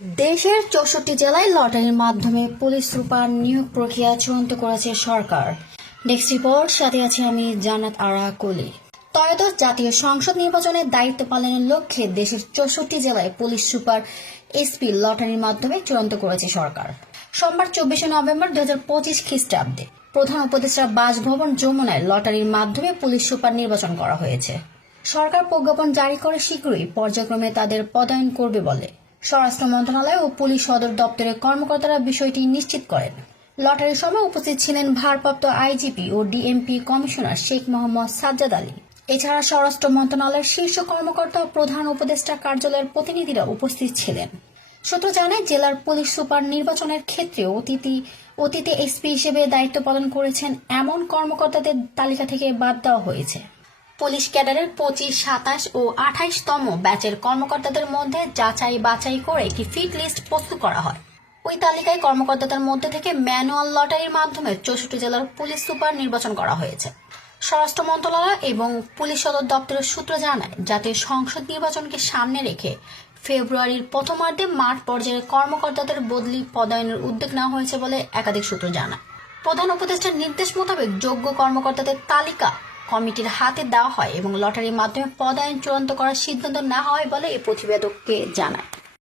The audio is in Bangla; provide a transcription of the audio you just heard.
দেশের ৬৪ জেলায় লটারির মাধ্যমে পুলিশ সুপার নিয়োগ প্রক্রিয়া চূড়ান্ত করেছে সরকার। ডেস্ক রিপোর্ট, সাথে আছি আমি জান্নাত আরা কলি। ত্রয়োদশ জাতীয় সংসদ নির্বাচনের দায়িত্ব পালনের লক্ষ্যে দেশের ৬৪ জেলায় পুলিশ সুপার এসপি লটারির মাধ্যমে চূড়ান্ত করেছে সরকার। সোমবার ২৪শে নভেম্বর ২০২৫ খ্রিস্টাব্দে প্রধান উপদেষ্টা বাসভবন যমুনায় লটারির মাধ্যমে পুলিশ সুপার নির্বাচন করা হয়েছে। সরকার প্রজ্ঞাপন জারি করে শীঘ্রই পর্যায়ক্রমে তাদের পদায়ন করবে বলে স্বরাষ্ট্র মন্ত্রণালয় ও পুলিশ সদর দপ্তরের কর্মকর্তারা বিষয়টি নিশ্চিত করেন। লটারির সময় উপস্থিত ছিলেন ভারপ্রাপ্ত আইজিপি ও ডিএমপি কমিশনার শেখ মোহাম্মদ সাজ্জাদ আলী। এছাড়া স্বরাষ্ট্র মন্ত্রণালয়ের শীর্ষ কর্মকর্তা ও প্রধান উপদেষ্টা কার্যালয়ের প্রতিনিধিরা উপস্থিত ছিলেন। সূত্র জানায়, জেলার পুলিশ সুপার নির্বাচনের ক্ষেত্রে অতীতে এসপি হিসেবে দায়িত্ব পালন করেছেন এমন কর্মকর্তাদের তালিকা থেকে বাদ দেওয়া হয়েছে। পুলিশ ক্যাডারের ২৫, ২৭ ও ২৮তম ব্যাচের কর্মকর্তাদের মধ্যে যাচাই বাছাই করে একটি ফিট লিস্ট প্রস্তুত করা হয়। ওই তালিকায় কর্মকর্তাদের মধ্যে থেকে ম্যানুয়াল লটারির মাধ্যমে ৬৪ জেলার পুলিশ সুপার নির্বাচন করা হয়েছে। স্বরাষ্ট্র মন্ত্রণালয় এবং পুলিশ সদর দপ্তরের সূত্র জানায়, জাতীয় সংসদ নির্বাচনকে সামনে রেখে ফেব্রুয়ারির প্রথমার্ধে মাঠ পর্যায়ের কর্মকর্তাদের বদলি পদায়নের উদ্যোগ নেওয়া হয়েছে বলে একাধিক সূত্র জানায়। প্রধান উপদেষ্টার নির্দেশ মোতাবেক যোগ্য কর্মকর্তাদের তালিকা কমিটির হাতে দেওয়া হয় এবং লটারির মাধ্যমে পদায়ন চূড়ান্ত করার সিদ্ধান্ত নেওয়া হয় বলে এই প্রতিবেদককে জানায়।